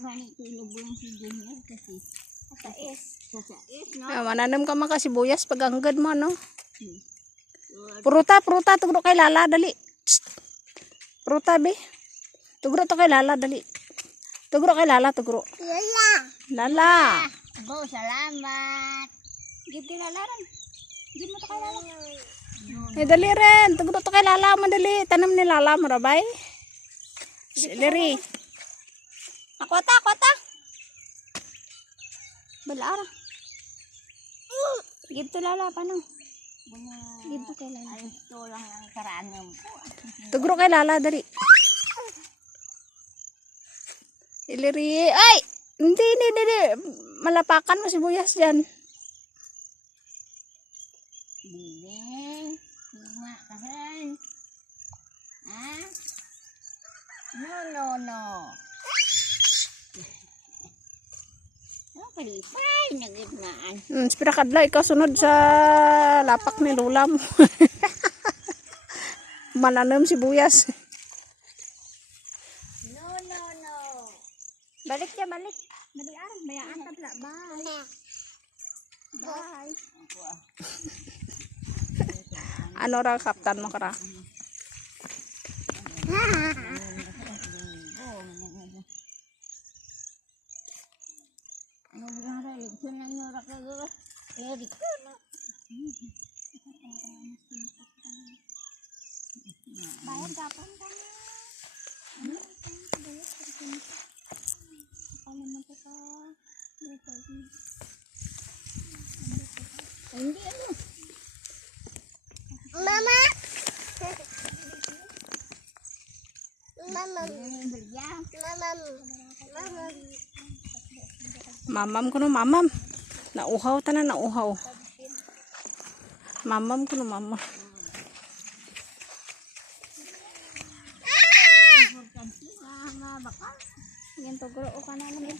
gani tulubong si Junior kasi sa taes no. Mananam ka man kasi buyas pag anggad mo no. Pruta tugro kay lala dali. Pruta be. Tugro to kay lala dali. Tugro kay lala tugro. Lala. Bo, salamat. Give kay lala ron. Give mo to kay lala. Dali rin. Tugro to kay lala madali. Tanam ni lala mo rabay. Celery. Akwata. Balara. Give to lala paano? Give to kay lala. Ay, ito lang ang karanam ko. Tugro kay lala dali. Celery. Ay! Hindi. Malapakan mo si buyas dyan. Bibi. Luma kahan. Ha? No. Kalipay, nagigmaan. Spira kadla, ikaw sunod sa lapak ni lula mo. Mananam si buyas. No. Balik. Malian, mayaan tabla. Bye. Ano ra kaptan mo kara? Ano bigara, ligsun lang yung rakago. Ligsun na. Bayan kapon ka na. Hindi ano. Mama. Mamam ko no mamam. Nauhaw tanan nauhaw. Mamam ko no mamam. Yan to gro ka na naman.